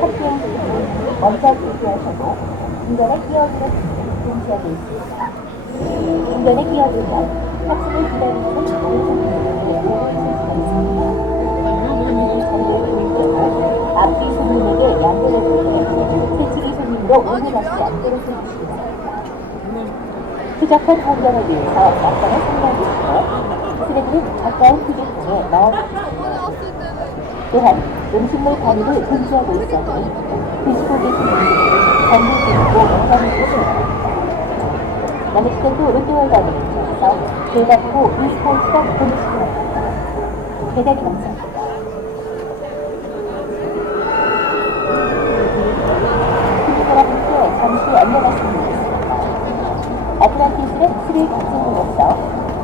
탑승 먼저 준비하셔도 운전에 끼어들어 동시하고 있습니다. 운전에 끼어들면 탑승을 기다리는 다른 손님에게 오해할 수가 있습니다. 앞뒤 손님에게 양보를 부탁해 새치기 손님으로 오해하지 않도록 해주시기 바랍니다. 쾌적한 환경을 위해서 약간의 생각이 있어 쓰레기는 가까운 휴게통에 넣어주십시오. 또한 음식물 관리를 금지하고 있어도 드시고 계신 분들은 전부 드시고 영감을 주시기 바랍니다. 남해시대도 롯데월드를 통해서 대답으로 리스타일 시간 보내시기 바랍니다. 대단히 감사합니다. 시민 여러분께 잠시 안내 말씀드리겠습니다. 아틀란티스는 7일 탑승으로서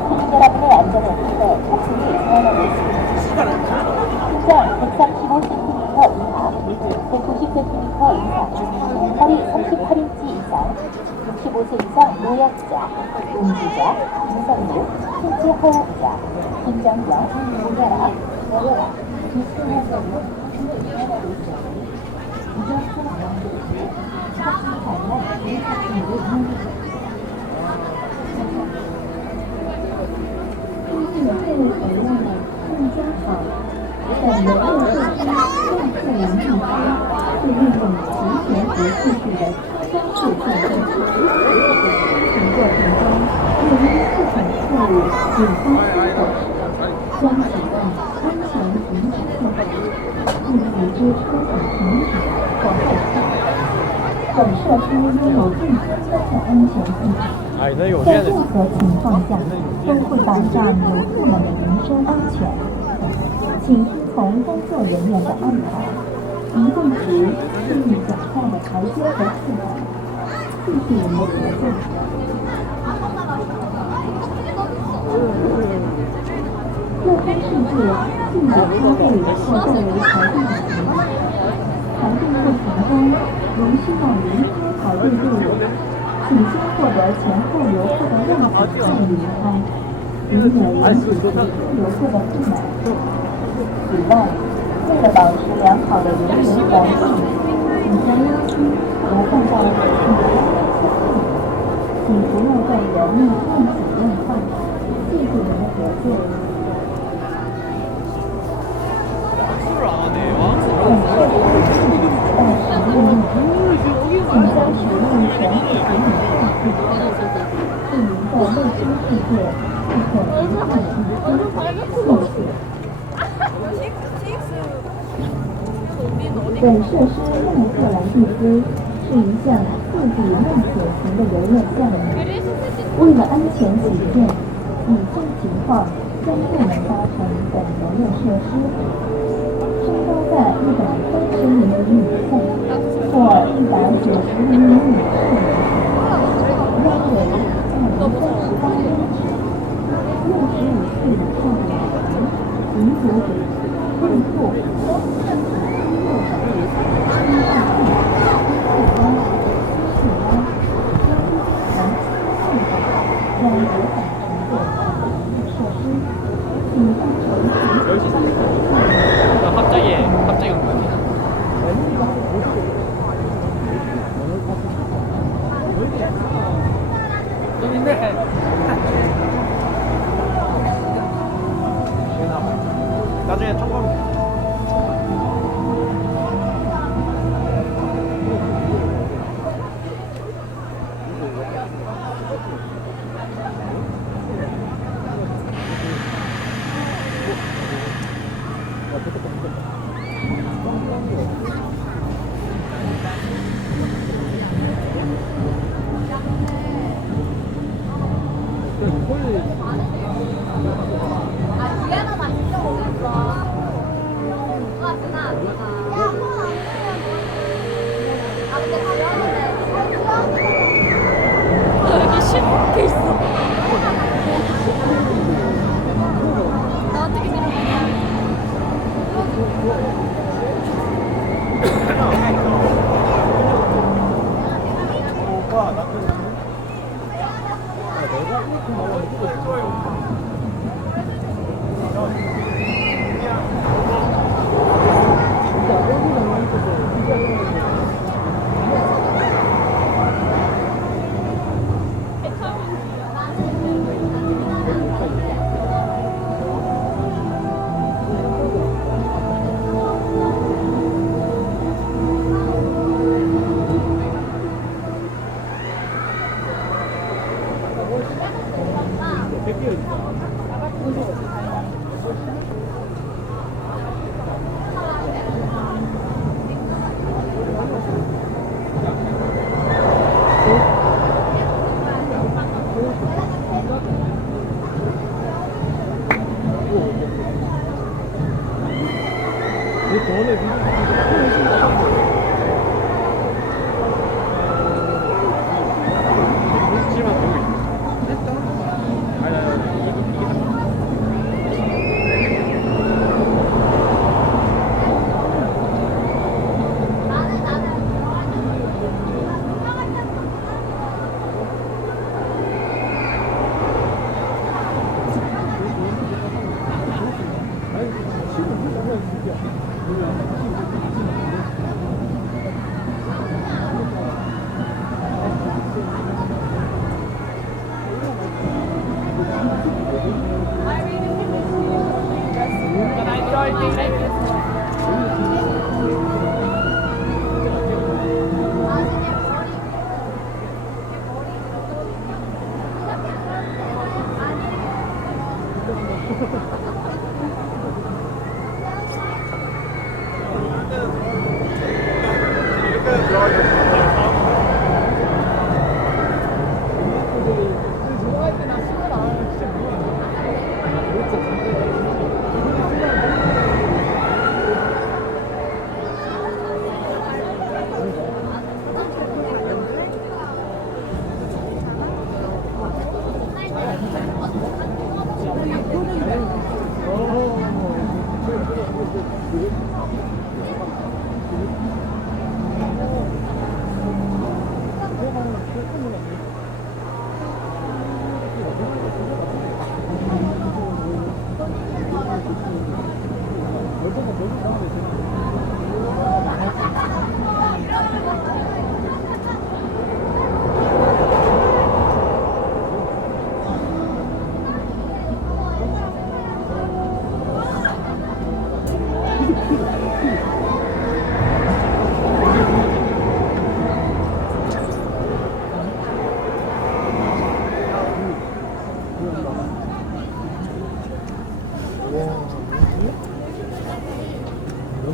시민 여러분의 안전을 위해 탑승이 제한하고 있습니다. 신장 135cm 이하, 190cm 이상, 허리 38인치 이상, 65세 이상 노약자, 음주자, 무선무, 신체 허우자, 긴장병, 고혈압, 뇌혈압, 비스듬한 등을 제한하고 있으니 무조건 완료시 탑승 가능한 대리탑승으로 이용해주십시오.在游乐设施更自然地方是运动齐全和秩序的专属象征。乘过程中，若因系统错误引发出口时，将启动安全停止系统，并通知车辆停止或后撤。本设施拥有最先端的安全系统，在任何情况下都会保障游客们的人身安全。请听从工作人员的安排，移动时注意脚下的台阶和刺板。谢谢您的合作。若干事故禁止插队或作为排队的行为，排队过程中如需要离开排队队伍，请先获得前后游客的认可再离开，以免引起其他游客的不满。此外，为了保持良好的人员环境，请将垃圾投放到指定的垃圾箱里，请不要在人们乱挤乱放。谢谢您的合作。本设施禁止携带食物物品，请将食物全部给予下地。对您的卫生世界不可无故提出。谢谢。本设施曼特兰蒂斯是一项四 D 梦想型的游乐项目。为了安全起见，以下情况将不能搭乘本游乐设施：身高在130厘米以下或190厘米以上，腰围在38英尺，65岁以上的老人、银族者、孕妇、갑자기 온 거지. 좀 있네. 나중에 청방.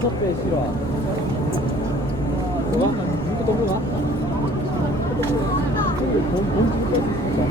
6배 싫어. 뭐야? 이렇게 동그라? 돈 주고 뺄수 있습니다.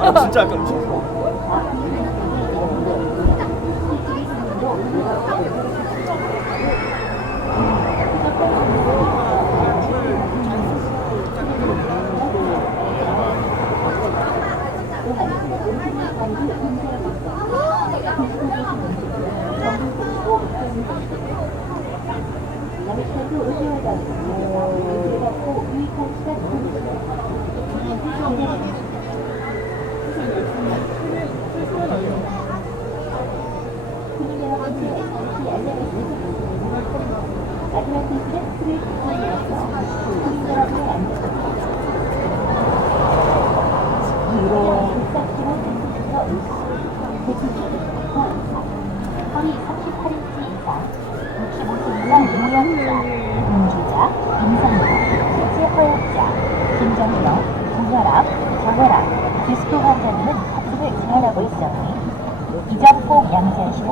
아 진짜 약간 허리 38인치 이상, 65세 이상 무형자, 음주자, 임산부, 신체 허약자, 심장병, 고혈압, 저혈압, 디스크 환자들은 탑승을 제한하고 있으니 이 점 꼭 양지하시고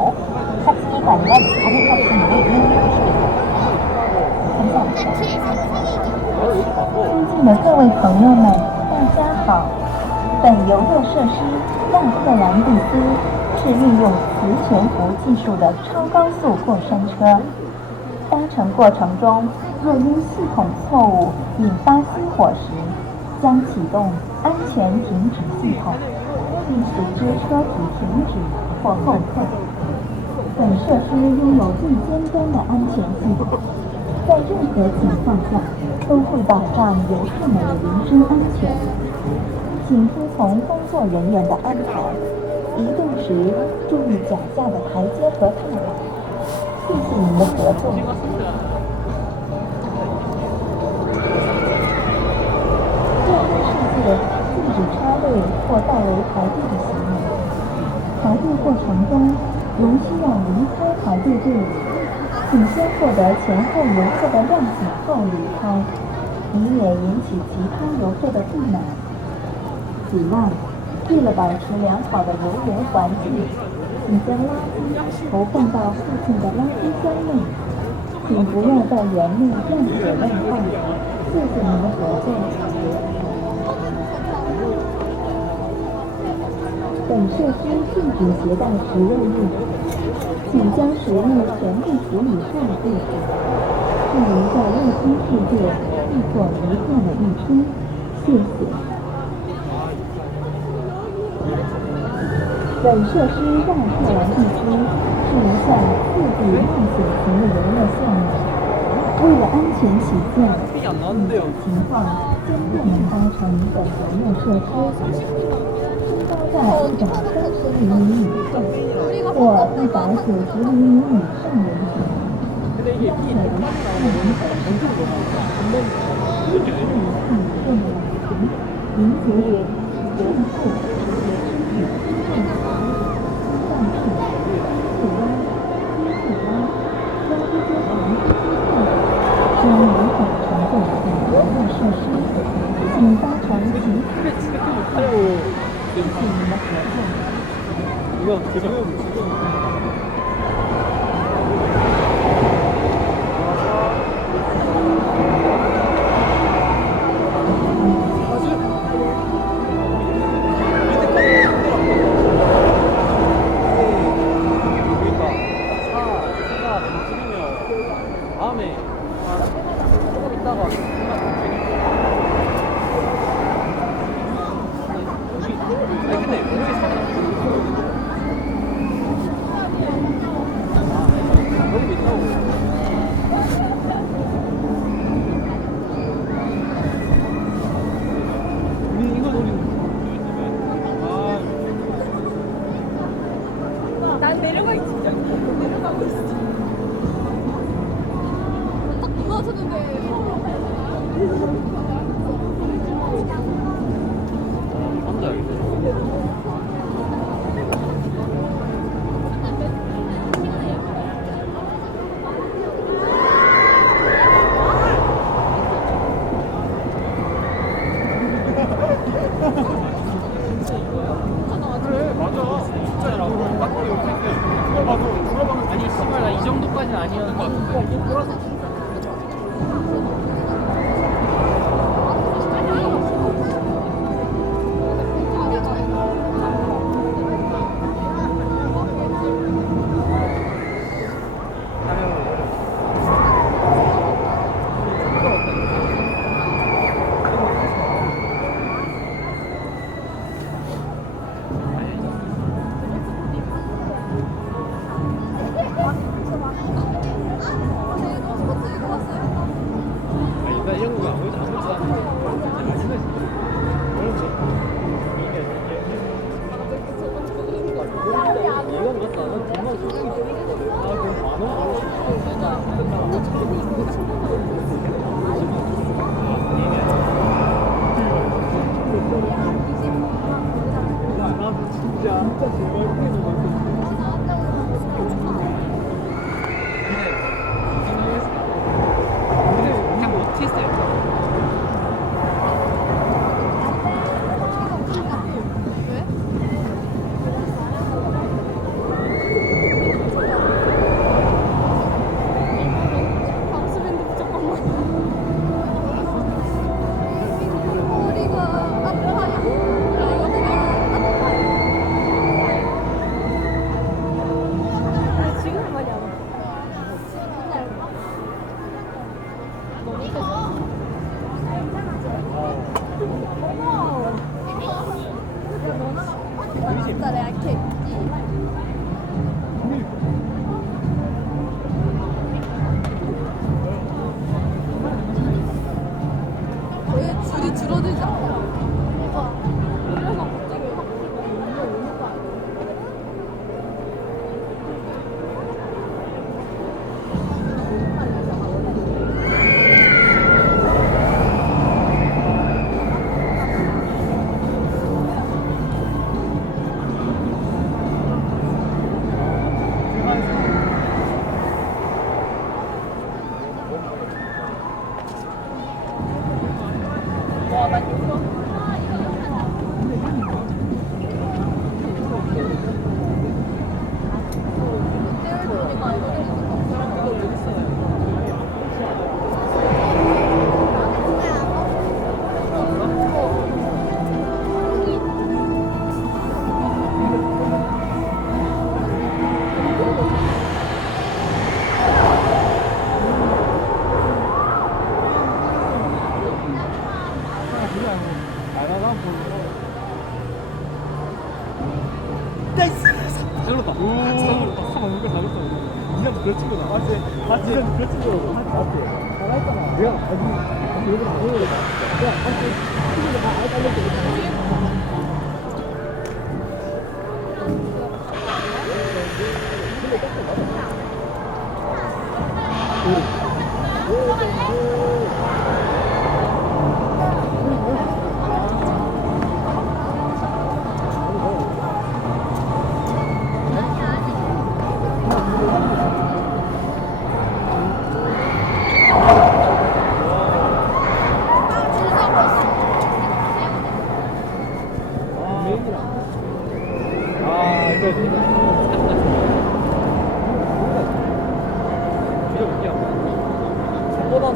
탑승이 가능한 다른 탑승물을 이용해 주십시오. 감사합니다. 尊敬的各位朋友们，大家好。本游乐设施亚特兰蒂斯是运用磁悬浮技术的超高速过山车。搭乘过程中，若因系统错误引发熄火时，将启动安全停止系统，并使之车体停止或后退。本设施拥有最尖端的安全系统，在任何情况下都会保障游客们的人身安全。请听从工作人员的安排，移动时注意脚下的台阶和踏板。谢谢您的合作。如需要离开排队队伍，请先获得前后游客的谅解后离开，以免引起其他游客的不满。此外，为了保持良好的游园环境，请将垃圾投放到附近的垃圾箱内，请不要在园内乱写乱画。谢谢您的合作。本设施禁止携带食肉物，请将食物全部处理后入场，不留在卫生世界易作遗憾的一天。谢谢。本设施外特兰蒂斯是一项4D冒险型的游乐项目，为了安全起见，以下情况将不能搭乘本游乐设施：身高在130厘米以上或190厘米以上人群，要求1人民族人、人数、将无法乘坐本游乐设施，请搭乘其他的谢谢您的合作。 이거 지금 다음에 조금 있다가 근데 여기 여기 있다고 이거 노리는 난 내려가 있지. 내려가고 있어. 딱 도와주는데. 그래 맞아 진짜야 딱 이렇게 누가 봐도 아니 씨발 나 이 정도까지는 아니었는 것 같은데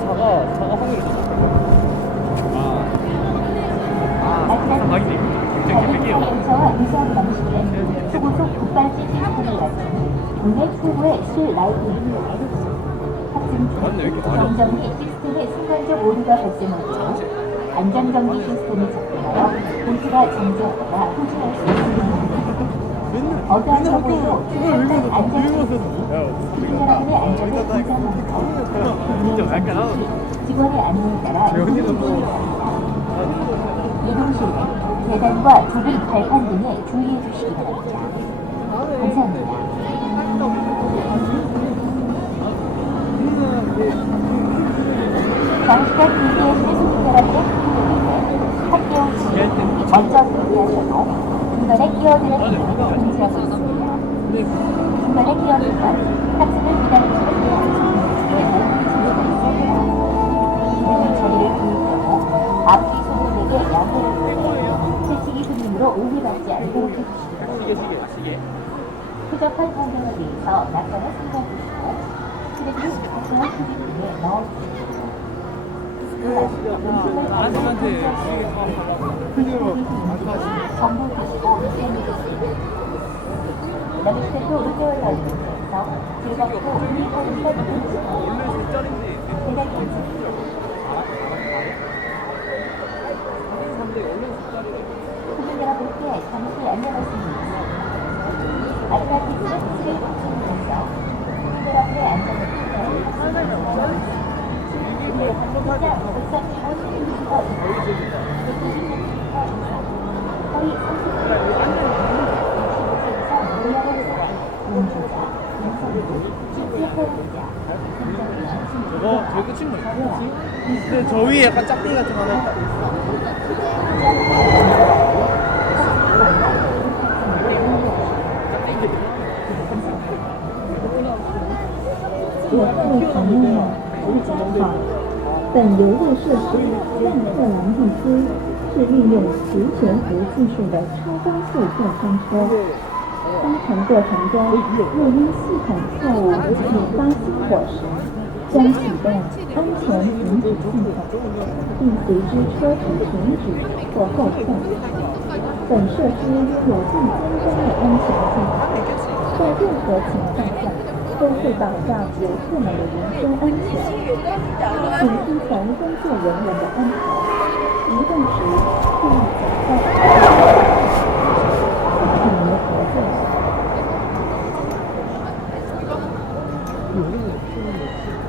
보다 자가 확률이 더 자동차 유사한 방식의 초고속 급발진 시스템을 가진 국내 최고의 실 라이브러리 탑승 정전기 시스템의 순간적 오류가 발생할 경우 안전정지 시스템이 작동하여 보트가 정지하거나 호주할 수 있습니다. 어떠한 경우에도 충분한 안전措施, 사람의 안전을 보장하면서 직원의 안내에 따라 이동 시 계단과 좁은 발판 등에 주의해 주시기 바랍니다. 감사합니다. 장시간 대기의 소속사람의 합격 시 먼저 대기하셔도 중간에 끼어드는 분들을 금지하고 있습니다. 중간에 끼어들면 탑승을 기다리시는 분의 자리를 비울 경우 앞뒤 소속에게 양해를 구하여 회칙이 손님으로 오해받지 않도록 해주시기 바랍니다. 부적한 환경에 대해서 낙관을 생각하시고 쓰레기를 부탁과 소비 등에 넣어주십시오. 정보 드시고 이제는 남스테도 6개월 걸리면서 즐겁고 유익한 시간 보내시고 배달 괜찮습니다. 국민 여러분께 잠시 안내 말씀드리겠습니다. 아틀란티스 스트레이트 중에서 국민 여러분의 안전을 위해 저거 저기 끝인 거예요? 근데 저 위에 약간 짝대기 같은 거 하나 있다. 本游乐设施万特兰蒂斯是利用磁悬浮技术的超高速过山车。搭乘过程中，若因系统错误引发熄火时，将启动安全停止系统，并随之车体停止或后退。本设施拥有最尖端的安全技术，在任何情况下都会保障游客们的人身安全。请听从工作人员的安排，移动时注意脚下。请您合作。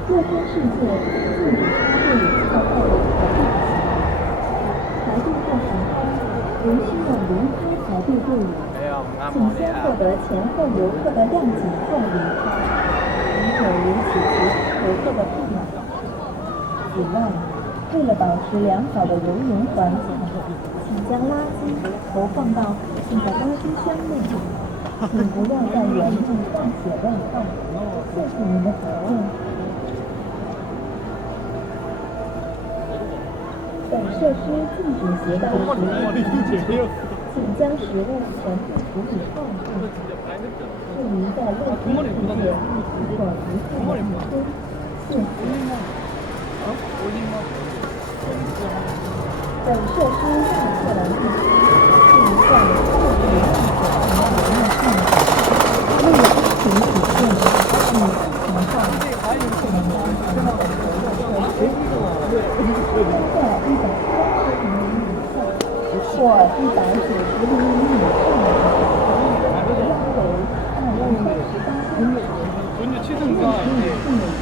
乐天世界禁止插队排队过程中，无需要离开排队队伍，请先获得前后游客的谅解后离开，以免引起游客的不满。此外，为了保持良好的游泳环境，请将垃圾投放到附近的垃圾箱内，请不要在原地放血乱放。谢谢您的讨论。本设施禁止携带食物，请将食物全部处理后置于在乐天世界所不限的地区。谢谢。本设施万特兰蒂斯是一项特别系统的游乐项目，为了安全起见，请情况不能安排的游乐设施，增在130厘米以下或190厘米以上的时，应为2月18日时，运行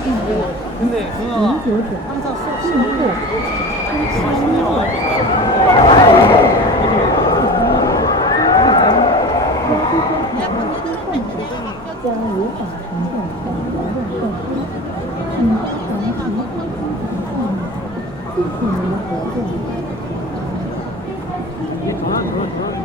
근데 饮 누나가 酒者 항상 수업 应 시간에 或 将无法承受本国论证，请长期方向进行合作。 전화